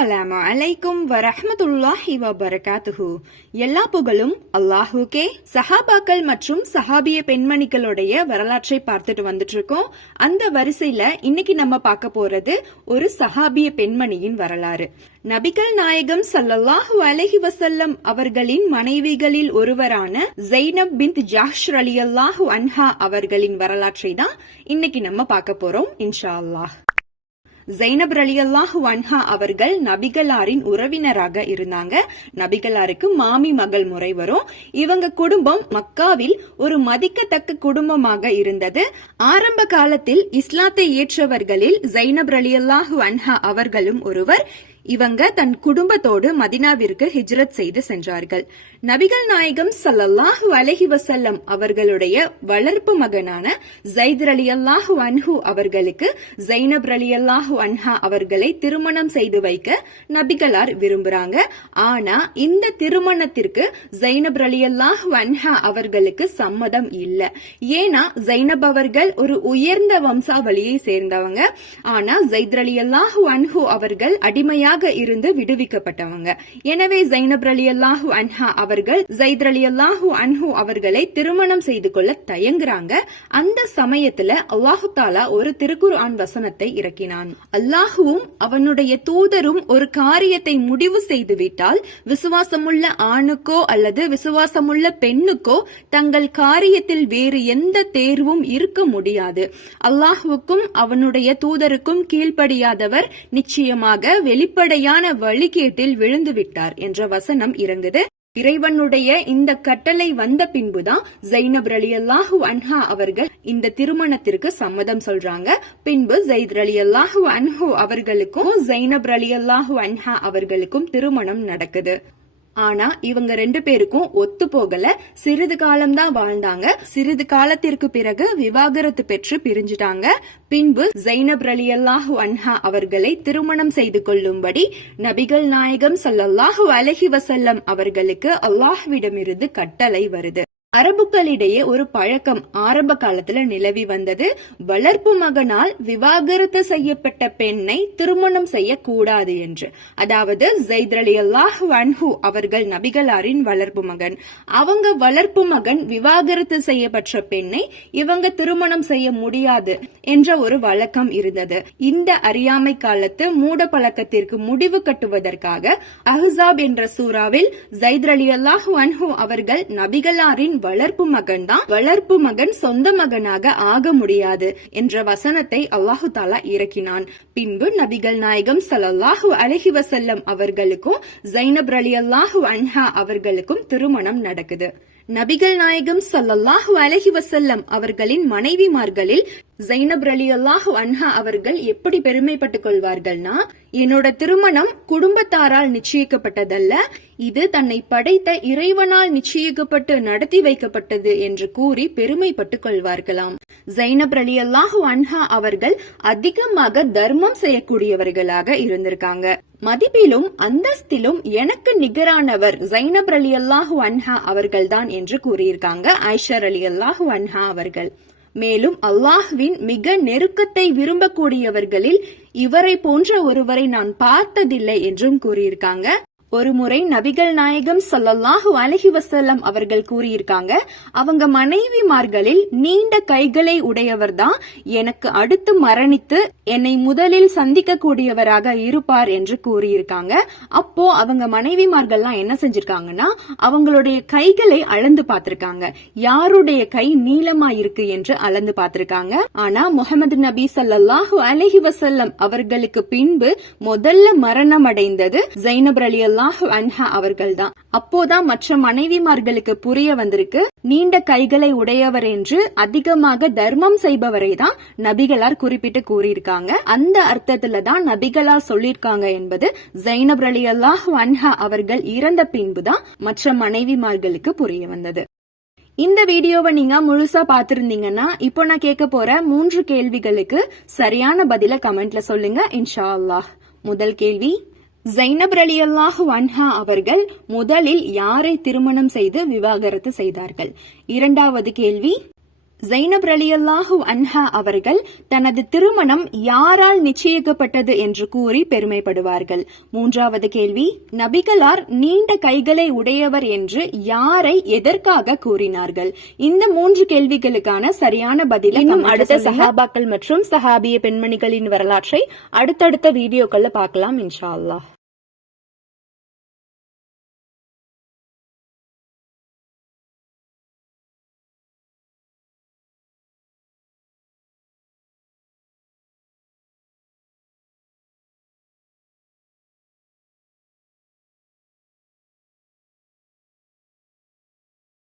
அஸ்ஸலாமு அலைக்கும் வரஹ்மத்துல்லாஹி வபரகாத்துஹு எல்லா புகழும் அல்லாஹுக்கே. சஹாபாக்கள் மற்றும் சஹாபிய பெண்மணிகளுடைய வரலாற்றை பார்த்துட்டு வந்துட்டு இருக்கோம் அந்த வரிசையில இன்னைக்கு நம்ம பார்க்க போறது ஒரு சஹாபிய பெண்மணியின் வரலாறு. நபிகள் நாயகம் சல்லல்லாஹு அலஹி வசல்லம் அவர்களின் மனைவிகளில் ஒருவரான ஜெய்னப் பிந்த் ஜாஷ் அலி அல்லாஹு அன்ஹா அவர்களின் வரலாற்றை தான் இன்னைக்கு நம்ம பார்க்க போறோம் இன்ஷா அல்லாஹ். ஜைனப் ரலியல்லாஹு வன்ஹா அவர்கள் நபிகளாரின் உறவினராக இருந்தாங்க. நபிகளாருக்கு மாமி மகள் முறை வரும். இவங்க குடும்பம் மக்காவில் ஒரு மதிக்கத்தக்க குடும்பமாக இருந்தது. ஆரம்ப காலத்தில் இஸ்லாத்தை ஏற்றவர்களில் ஜைனப் ரலியல்லாஹு வன்ஹா அவர்களும் ஒருவர். இவங்க தன் குடும்பத்தோடு மதினாவிற்கு ஹிஜ்ரத் செய்து சென்றார்கள். நபிகள் நாயகம் ஸல்லல்லாஹு அலஹி வசல்லம் அவர்களுடைய வளர்ப்பு மகனான ஜைத் ரலியல்லாஹு அன்ஹு அவர்களுக்கு ஜைனப் ரலியல்லாஹு அன்ஹா அவர்களை திருமணம் செய்து வைக்க நபிகளார் விரும்புறாங்க. ஆனா இந்த திருமணத்திற்கு ஜைனப் ரலியல்லாஹு அன்ஹா அவர்களுக்கு சம்மதம் இல்ல. ஏன்னா ஜைனப் அவர்கள் ஒரு உயர்ந்த வம்சாவளியை சேர்ந்தவங்க. ஆனா ஜைத் ரலியல்லாஹு அன்ஹு அவர்கள் அடிமையாக இருந்து விடுவிக்கப்பட்டவங்க. எனவே ஜைனப் அலி அல்லாஹு அன்ஹா அவர்கள் ஜைத் அலி அல்லாஹு அன்ஹு அவர்களை திருமணம் செய்து கொள்ள தயங்குறாங்க. அந்த சமயத்துல அல்லாஹு தாலா ஒரு திருக்குர்ஆன் வசனத்தை இறக்கினான். அல்லாஹுவும் அவனுடைய தூதரும் ஒரு காரியத்தை முடிவு செய்து விட்டால் விசுவாசமுள்ள ஆணுக்கோ அல்லது விசுவாசமுள்ள பெண்ணுக்கோ தங்கள் காரியத்தில் வேறு எந்த தேர்வும் இருக்க முடியாது. அல்லாஹுவுக்கும் அவனுடைய தூதருக்கும் கீழ்ப்படியாதவர் நிச்சயமாக வெளிப்படையான வழிகேட்டில் விழுந்துவிட்டார் என்ற வசனம் இறங்குது. இறைவனுடைய இந்த கட்டளை வந்த பின்புதான் ஜைனப் ரலியல்லாஹு அன்ஹா அவர்கள் இந்த திருமணத்திற்கு சம்மதம் சொல்றாங்க. பின்பு ஜெயித் ரலியல்லாஹு அன்ஹு அவர்களுக்கும் ஜைனப் ரலியல்லாஹு அன்ஹா அவர்களுக்கும் திருமணம் நடக்குது. ஆனா இவங்க ரெண்டு பேருக்கும் ஒத்து போகல. சிறிது காலம்தான் வாழ்ந்தாங்க. சிறிது காலத்திற்கு பிறகு விவாகரத்து பெற்று பிரிஞ்சிட்டாங்க. பின்பு ஜைனப் ரலியல்லாஹு அன்ஹா அவர்களை திருமணம் செய்து கொள்ளும்படி நபிகள் நாயகம் ஸல்லல்லாஹு அலஹி வசல்லம் அவர்களுக்கு அல்லாஹ்விடமிருந்து கட்டளை வருது. அரபுக்களிடையே ஒரு பழக்கம் ஆரம்ப காலத்துல நிலவி வந்தது. வளர்ப்பு மகனால் விவாகரத்து செய்யப்பட்ட பெண்ணை திருமணம் செய்யக்கூடாது என்று. அதாவது ஜெயித் அல்லாஹ் வன்ஹு அவர்கள் நபிகளாரின் வளர்ப்பு மகன். அவங்க வளர்ப்பு மகன் விவாகரத்து செய்யப்பட்ட பெண்ணை இவங்க திருமணம் செய்ய முடியாது என்ற ஒரு வழக்கம் இருந்தது. இந்த அறியாமை காலத்து மூட பழக்கத்திற்கு முடிவு கட்டுவதற்காக அஹ்சாப் என்ற சூறாவில் ஜைத் அல்லாஹ் வன்ஹு அவர்கள் நபிகளாரின் வளர்ப்பு மகன் தான். வளர்ப்பு மகன் சொந்த மகனாக ஆக முடியாது என்ற வசனத்தை அல்லாஹு தாலா இறக்கினான். பின்பு நபிகள் நாயகம் சலல்லாஹு அலஹி வசல்லம் அவர்களுக்கும் ஜைனப் அலி அல்லாஹு அன்ஹா அவர்களுக்கும் திருமணம் நடக்குது. நபிகள் நாயகம் சல்லல்லாஹு அலஹி வசல்லம் அவர்களின் மனைவிமார்களில் ஜைனப் அலி அல்லாஹு அன்ஹா அவர்கள் எப்படி பெருமைப்பட்டுக் கொள்வார்கள்னா என்னோட திருமணம் குடும்பத்தாரால் நிச்சயிக்கப்பட்டதல்ல. இது தன்னை படைத்த இறைவனால் நிச்சயிக்கப்பட்டு நடத்தி வைக்கப்பட்டது என்று கூறி பெருமைப்பட்டுக் கொள்வார்களாம். ஜைனப் அலி அல்லாஹு அன்ஹா அவர்கள் அதிகமாக தர்மம் செய்யக்கூடியவர்களாக இருந்திருக்காங்க. மதிப்பிலும் அந்தஸ்திலும் எனக்கு நிகரானவர் ஜைனப் அலி அல்லாஹு அன்ஹா அவர்கள்தான் என்று கூறியிருக்காங்க ஐஷர் அலி அல்லாஹு அன்ஹா அவர்கள். மேலும் அல்லாஹ்வின் மிக நெருக்கத்தை விரும்பக்கூடியவர்களில் இவரை போன்ற ஒருவரை நான் பார்த்ததில்லை என்றும் கூறியிருக்காங்க. ஒருமுறை நபிகள் நாயகம் ஸல்லல்லாஹு அலஹி வசல்லம் அவர்கள் கூறியிருக்காங்க அவங்க மனைவிமார்களில் நீண்ட கைகளை உடையவர் தான் எனக்கு அடுத்து மரணித்து என்னை முதலில் சந்திக்க கூடியவராக இருப்பார் என்று கூறியிருக்காங்க. அப்போ அவங்க மனைவிமார்கள்லாம் என்ன செஞ்சிருக்காங்கன்னா அவங்களுடைய கைகளை அளந்து பார்த்திருக்காங்க. யாருடைய கை நீளமா இருக்கு என்று அளந்து பார்த்திருக்காங்க. ஆனா முகமது நபி சல்லாஹு அலஹி வசல்லம் அவர்களுக்கு பின்பு முதல்ல மரணம் அடைந்தது ஜைனப் அலி அல்லாஹ் அன்ஹா அவர்கள் தான் அப்போதான் மற்ற மனைவிமார்களுக்கு புரிய வந்திருக்கு நீண்ட கைகளை உடையவர் என்று அதிகமாக தர்மம் செய்பவரை தான் நபிகளார் குறிப்பிட்டு கூறியிருக்காங்க. அந்த அர்த்தத்துல தான் நபிகளார் சொல்லியிருக்காங்க என்பது ஜைனப் அலி அல்லாஹ் அன்ஹா அவர்கள் இறந்த பின்புதான் மற்ற மனைவிமார்களுக்கு புரிய வந்தது. இந்த வீடியோவை நீங்க முழுசா பாத்திருந்தீங்கன்னா இப்போ நான் கேட்க போற மூன்று கேள்விகளுக்கு சரியான பதில கமெண்ட்ல சொல்லுங்க இன்ஷா அல்லாஹ். முதல் கேள்வி ஜைனப் அலி அல்லாஹு அன்ஹா அவர்கள் முதலில் யாரை திருமணம் செய்து விவாகரத்து செய்தார்கள்? இரண்டாவது கேள்வி ஜைனப் ரலியல்லாஹு அன்ஹா அவர்கள் தனது திருமணம் யாரால் நிச்சயிக்கப்பட்டது என்று கூறி பெருமைப்படுவார்கள். மூன்றாவது கேள்வி நபிகளார் நீண்ட கைகளை உடையவர் என்று யாரை எதற்காக கூறினார்கள்? இந்த மூன்று கேள்விகளுக்கான சரியான பதில் இன்னும் அடுத்த சஹாபாக்கள் மற்றும் சஹாபிய பெண்மணிகளின் வரலாற்றை அடுத்தடுத்த வீடியோக்கள்ல பார்க்கலாம் இன்ஷா அல்லாஹ்.